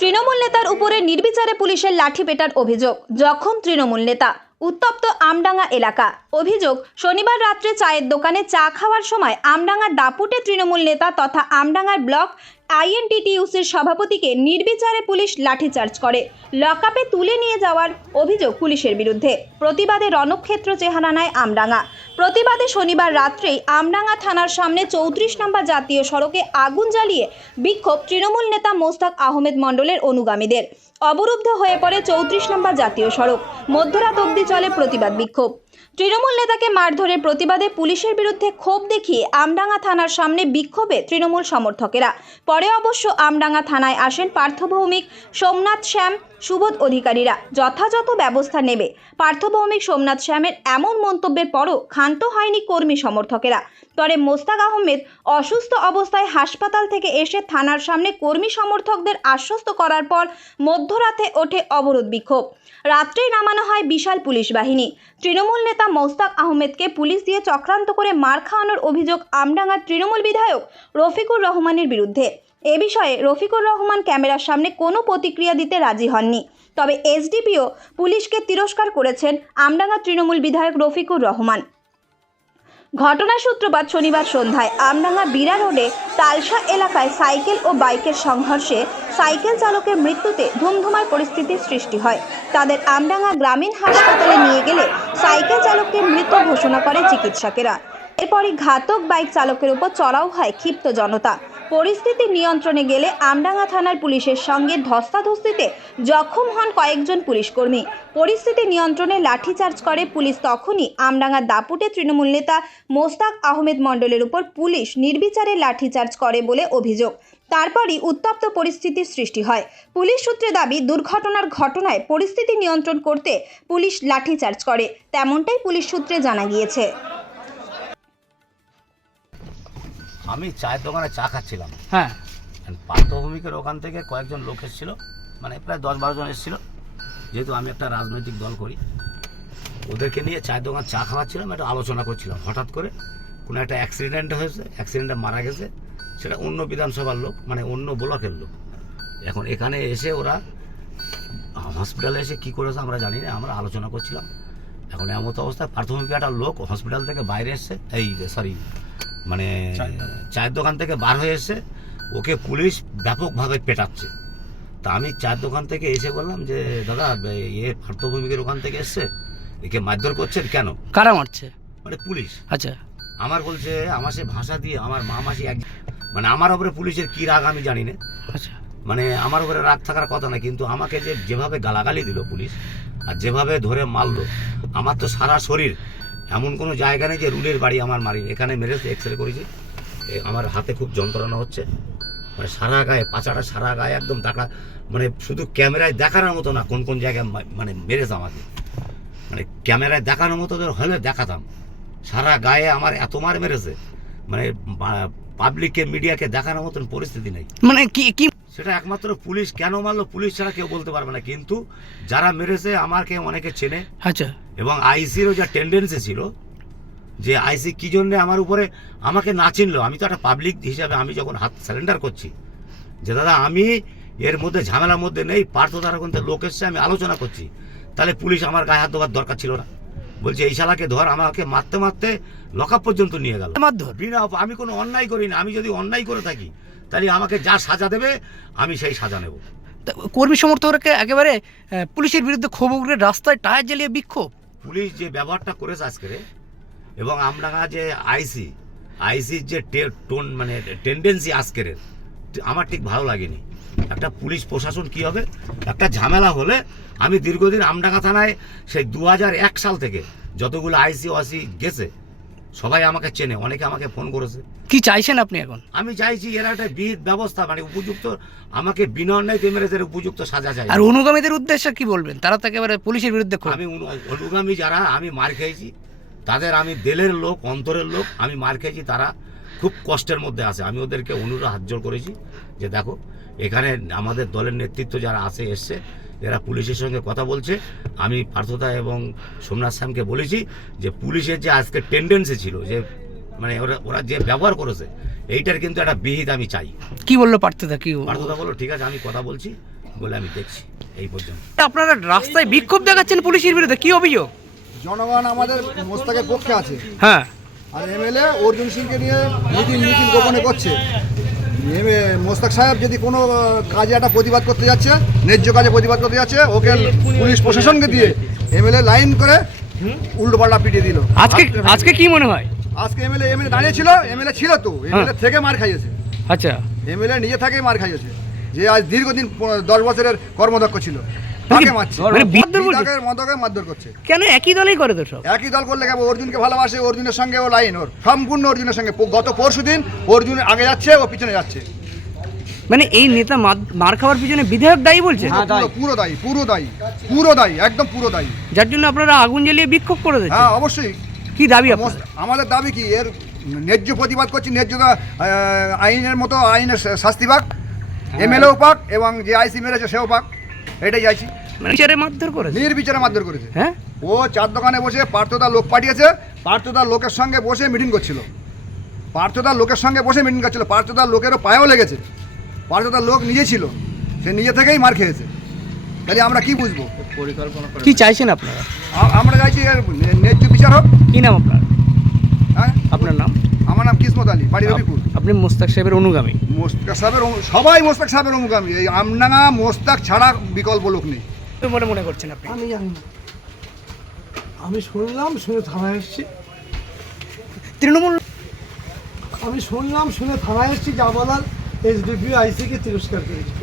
তৃণমূল নেতার উপরে নির্বিচারে পুলিশের লাঠি পেটার অভিযোগ, জখম তৃণমূল নেতা। উত্তপ্ত আমডাঙ্গা এলাকা। অভিযোগ, শনিবার রাত্রে চায়ের দোকানে চা খাওয়ার সময় আমডাঙ্গার দাপুটে তৃণমূল নেতা তথা আমডাঙ্গার ব্লক আইএনটিটিইউসির সভাপতিকে নির্বিচারে পুলিশ লাঠিচার্জ করে লকআপে তুলে নিয়ে যাওয়ার অভিযোগ পুলিশের বিরুদ্ধে। প্রতিবাদে রণক্ষেত্র চেহারা নেয় আমডাঙ্গা। প্রতিবাদে শনিবার রাত্রেই আমডাঙ্গা থানার সামনে 34 নম্বর জাতীয় সড়কে আগুন জ্বালিয়ে বিক্ষোভ তৃণমূল নেতা মোস্তাক আহমেদ মণ্ডলের অনুগামীদের। অবরুদ্ধ হয়ে পড়ে 34 নম্বর জাতীয় সড়ক। মধ্যরাত অবধি চলে প্রতিবাদ বিক্ষোভ। তৃণমূল নেতাকে মারধরের প্রতিবাদে পুলিশের বিরুদ্ধে ক্ষোভ দেখিয়ে আমডাঙ্গা থানার সামনে বিক্ষোভে তৃণমূল সমর্থকেরা। পরে অবশ্য আমডাঙ্গা থানায় আসেন পার্থভৌমিক, সোমনাথ শ্যাম, সুবোধ অধিকারীরা। যথাযথ ব্যবস্থা নেবে। পার্থভৌমিক, সোমনাথ শ্যামের এমন মন্তব্যের পরও ক্ষান্ত হয়নি কর্মী সমর্থকেরা। পরে মোস্তাক আহমেদ অসুস্থ অবস্থায় হাসপাতাল থেকে এসে থানার সামনে কর্মী সমর্থকদের আশ্বস্ত করার পর মধ্যরাতে ওঠে অবরোধ বিক্ষোভ। রাত্রেই নামানো হয় বিশাল পুলিশ বাহিনী। তৃণমূল নেতা মোস্তাক আহমেদকে পুলিশ দিয়ে চক্রান্ত করে মার খাওয়ানোর অভিযোগ আমডাঙ্গার তৃণমূল বিধায়ক রফিকুর রহমানের বিরুদ্ধে। এ বিষয়ে রফিকুর রহমান ক্যামেরার সামনে কোনো প্রতিক্রিয়া দিতে রাজি হননি। তবে এসডিপিও পুলিশকে তিরস্কার করেছেন আমডাঙ্গা তৃণমূল বিধায়ক রফিকুর রহমান। ঘটনার সূত্রপাত শনিবার সন্ধ্যায় আমডাঙ্গা বিরা রোডে তালসা এলাকায় সাইকেল ও বাইকের সংঘর্ষে সাইকেল চালকের মৃত্যুতে ধুমধুমার পরিস্থিতির সৃষ্টি হয়। তাদের আমডাঙ্গা গ্রামীণ হাসপাতালে নিয়ে গেলে সাইকেল চালককে মৃত ঘোষণা করে চিকিৎসকেরা। এরপরই ঘাতক বাইক চালকের উপর চড়াও হয় ক্ষিপ্ত জনতা। পরিস্থিতি নিয়ন্ত্রণে গেলে আমডাঙ্গা থানার পুলিশের সঙ্গে ধস্তাধস্তিতে জখম হন কয়েকজন পুলিশকর্মী। পরিস্থিতি নিয়ন্ত্রণে লাঠিচার্জ করে পুলিশ। তখনই আমডাঙ্গার দাপুটে তৃণমূল নেতা মোস্তাক আহমেদ মণ্ডলের উপর পুলিশ নির্বিচারে লাঠিচার্জ করে বলে অভিযোগ। তারপরই উত্তপ্ত পরিস্থিতির সৃষ্টি হয়। পুলিশ সূত্রে দাবি, দুর্ঘটনার ঘটনায় পরিস্থিতি নিয়ন্ত্রণ করতে পুলিশ লাঠিচার্জ করে, তেমনটাই পুলিশ সূত্রে জানা গিয়েছে। আমি চায়ের দোকানে চা খাচ্ছিলাম। হ্যাঁ, পার্থভূমিকের ওখান থেকে কয়েকজন লোক এসেছিল, মানে প্রায় 10-12 জন এসেছিল। যেহেতু আমি একটা রাজনৈতিক দল করি, ওদেরকে নিয়ে চায়ের দোকান চা খাওয়াচ্ছিলাম, একটা আলোচনা করছিলাম। হঠাৎ করে কোনো একটা অ্যাক্সিডেন্ট হয়েছে, অ্যাক্সিডেন্টে মারা গেছে। সেটা অন্য বিধানসভার লোক, মানে অন্য ব্লকের লোক। এখন এখানে এসে ওরা হসপিটালে এসে কী করেছে আমরা জানি না, আমরা আলোচনা করছিলাম। এখন এমত অবস্থায় পার্থভূমিকে একটা লোক হসপিটাল থেকে বাইরে এসছে, মানে চায়ের দোকান থেকে বার হয়ে এসে ওকে পুলিশ ব্যাপকভাবে পেটাচ্ছে। তা আমি চায়ের দোকান থেকে এসে বললাম যে, দাদা পার্থভূমিকের ওখান থেকে এসছে, একে মারধর করছেন কেন? কারা মারছে? মানে পুলিশ। আচ্ছা, আমার বলছে, আমার সে ভাষা দিয়ে আমার মা মাসি এক, মানে আমার উপরে পুলিশের কী রাগ আমি জানি না। আচ্ছা, মানে আমার উপরে রাগ থাকার কথা না, কিন্তু আমাকে যেভাবে গালাগালি দিল পুলিশ আর যেভাবে ধরে মারলো, আমার তো সারা শরীর এমন কোনো জায়গা নেই যে রুলের বাড়ি আমার মারি। এখানে মেরেছে, এক্সরে করেছি, আমার হাতে খুব যন্ত্রণা হচ্ছে, মানে সারা গায়ে, পাচাটা সারা গায়ে একদম দেখা, মানে শুধু ক্যামেরায় দেখানোর মতো না কোন কোন জায়গায় মানে মেরেছে আমাকে, মানে ক্যামেরায় দেখানোর মতো হলে দেখাতাম। সারা গায়ে আমার এত মার মেরেছে, মানে পাবলিককে, মিডিয়াকে দেখানোর মতন পরিস্থিতি নেই। মানে কি সেটা একমাত্র পুলিশ কেন মারলো, পুলিশ ছাড়া কেউ বলতে পারবে না। কিন্তু যারা মেরেছে আমাকে অনেকে চেনে। আচ্ছা, এবং আইসিরও যা টেন্ডেন্সি ছিল, যে আইসি কী জন্যে আমার উপরে আমাকে না চিনলো, আমি তো একটা পাবলিক হিসাবে আমি যখন হাত সারেন্ডার করছি যে দাদা আমি এর মধ্যে ঝামেলার মধ্যে নেই, পার্থ তারাগন্তের লোক এসছে, আমি আলোচনা করছি, তাহলে পুলিশ আমার গায়ে হাত দেওয়ার দরকার ছিল না। বলছে এই শালাকে ধর, আমাকে মারতে মারতে লকআপ পর্যন্ত নিয়ে গেল। বিনা, আমি কোনো অন্যায় করি না। আমি যদি অন্যায় করে থাকি তাহলে আমাকে যা সাজা দেবে আমি সেই সাজা নেব। কর্মী সমর্থকরা একেবারে পুলিশের বিরুদ্ধে ক্ষোভ উগরে রাস্তায় টায়ার জ্বালিয়ে বিক্ষোভ। পুলিশ যে ব্যবহারটা করেছে আজকে, এবং আমডাঙ্গা যে আইসির যে মানে টেন্ডেন্সি আজকের, আমার ঠিক ভালো লাগেনি। একটা পুলিশ প্রশাসন কি হবে, একটা ঝামেলা হলে, আমি দীর্ঘদিন আমডাঙ্গা থানায় সেই 2001 সাল থেকে যতগুলো আইসি ওয়াসি গেছে সবাই আমাকে চেনে, অনেকে আমাকে ফোন করেছে। কি চাইছেন আপনি এখন? আমি চাইছি এরা একটা বিহিত ব্যবস্থা, মানে উপযুক্ত, আমাকে বিনা অন্যায় মেরেছে উপযুক্ত সাজা চাই। আর অনুগামীদের উদ্দেশ্যে কি বলবেন? তারা তো একেবারে পুলিশের বিরুদ্ধে। আমি অনুগামী যারা আমি মার খেয়েছি তাদের, আমি দিলের লোক, অন্তরের লোক, আমি মার খেয়েছি, তারা খুব কষ্টের মধ্যে আছে। আমি ওদেরকে অনুরোধ হাত জোড় করেছি যে দেখো, এখানে আমাদের দলের নেতৃত্ব যারা এসছে, এরা পুলিশের সঙ্গে কথা বলছে। আমি পার্থদা এবং সোমনাথ শ্যামকে বলেছি যে পুলিশের যে আজকে টেন্ডেন্সি ছিল, যে মানে ওরা যে ব্যবহার করেছে, এইটার কিন্তু একটা বিহিত আমি চাই। কি বললো পার্থদা? পার্থদা বললো ঠিক আছে, আমি কথা বলছি, বলে আমি দেখছি এই পর্যন্ত। আপনারা রাস্তায় বিক্ষোভ দেখাচ্ছেন পুলিশের বিরুদ্ধে, কি অভিযোগ? জনগণ আমাদের মোস্তাকের পক্ষে আছে, হ্যাঁ, আর এমএলএ অর্জুন সিংকে নিয়ে মিছিল গোপনে করছে। মোস্তাক সাহেব যদি কোনো কাজে একটা প্রতিবাদ করতে যাচ্ছে, ন্যায্য কাজে প্রতিবাদ করতে যাচ্ছে, ওকে পুলিশ প্রশাসনকে দিয়ে এমএলএ লাইন করে উল্টোপাল্টা পিটিয়ে দিল। আজকে কি মনে হয়? আজকে এমএলএ দাঁড়িয়ে ছিল, এমএলএ ছিল তো, এমএলএ থেকে মার খাইয়েছে। আচ্ছা, এমএলএ নিজে থেকেই মার খাইয়েছে, যে আজ দীর্ঘদিন 10 বছরের কর্মদক্ষ ছিল, তাকে মারছে, মানে বিদ্রোহ বলছে? মদকে মারধর করছে। কেন একই দলেই করে তো সব? একই দল করলে কেবল অর্জুনকে ভালোবাসে, অর্জুনের সঙ্গে ও লাইন, ওর সম্পূর্ণ অর্জুনের সঙ্গে। গত পরশুদিন অর্জুন আগে যাচ্ছে, ও পিছনে যাচ্ছে। মানে এই নেতা মার খাওয়ার পিছনে বিধায়ক দায়ী বলছে? পুরো দায়ী, পুরো দায়ী, একদম পুরো দায়ী। যার জন্য আপনারা আগুন জ্বালিয়ে বিক্ষোভ করে দিচ্ছেন? হ্যাঁ, অবশ্যই। কি দাবি আপনার? আমাদের দাবি কি, এর ন্যায্য প্রতিবাদ করছি, ন্যায্যতা আইনের মতো আইনের শাস্তি পাক, এমএলএও পাক এবং যে আইসি মেরেছে সেও পাক, এটাই চাইছি। মানে বিচারে মারধর করেছে? নির্বিচারে মারধর করেছে। হ্যাঁ, ও চার দোকানে বসে পার্থদার লোক পাঠিয়েছে, পার্থদার লোকের সঙ্গে বসে মিটিং করছিল, পার্থদার লোকের সঙ্গে বসে মিটিং করছিল, পার্থদার লোকেরও পায়েও লেগেছে, পার্থদার লোক নিজে ছিল, সে নিজে থেকেই মার খেয়েছে। তাহলে আমরা কি বুঝবো? কি চাইছেন আপনারা? আমরা চাইছি এর ন্যায্য বিচার হোক। কি নাম আপনার? হ্যাঁ, আপনার নাম? আমার নাম কিসমত আলী, বাড়ি রবিপুর। আপনি মোস্তাক সাহেবের অনুগামী? মোস্তাক সাহেবের সবাই মোস্তাক সাহেবের অনুগামী। এই আমডাঙ্গা মোস্তাক ছাড়া বিকল্প লোক নেই। মনে করছেন আপনি? আমি জানি না, আমি শুনলাম, শুনে থানায় এসেছি। তৃণমূল? আমি শুনলাম, শুনে থানায় এসেছি, যা বলার এসডিপি আইসিকে তিরস্কার করেছি।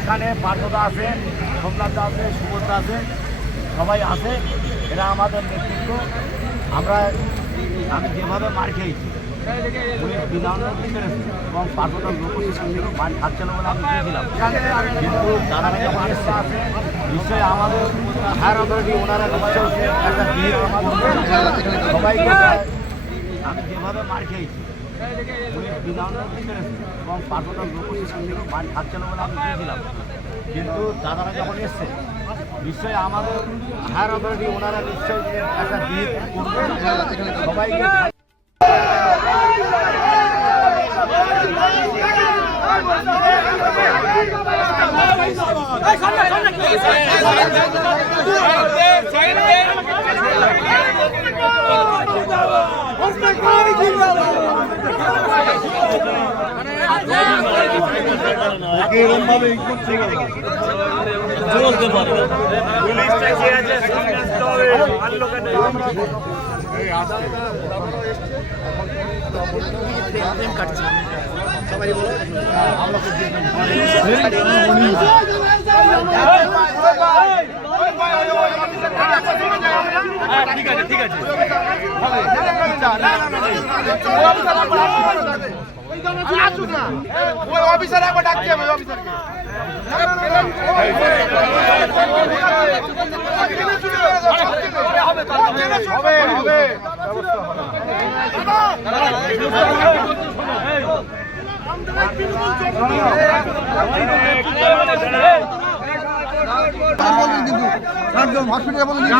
এখানে পার্থদা আছে, সোমনাথদা আছে, সুভদ্রা আছে, সবাই আছে। এরা আমাদের নেতৃত্ব। আমি যেভাবে মার খেয়েছি, পুলিশ বিনা অনুমতি মেরেছে এবং পার্থদার লোক মার খাচ্ছিল বলে আমি দিয়েছিলাম, কিন্তু তারা যখন এসছে নিশ্চয়ই আমাদের হায়ার অথরিটি, ওনারা নিশ্চয়ই একটা দিয়ে সবাইকে। আমি যেভাবে মার খেয়েছি, পুলিশ বিনা অনুমতি মেরেছে এবং পার্থদার লোক মার খাচ্ছিল বলে আমি দিয়েছিলাম, কিন্তু দাদারা যখন এসছে নিশ্চয়ই আমাদের হায়ার অথরিটি, ওনারা নিশ্চয়ই একটা দিয়ে সবাইকে।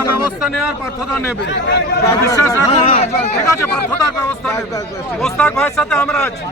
ব্যবস্থা নেওয়ার পার্থদা নেবে, বিশ্বাস রাখুন। ঠিক আছে, পার্থদার ব্যবস্থা নেবে। মোস্তাক ভাইয়ের সাথে আমরা আছি।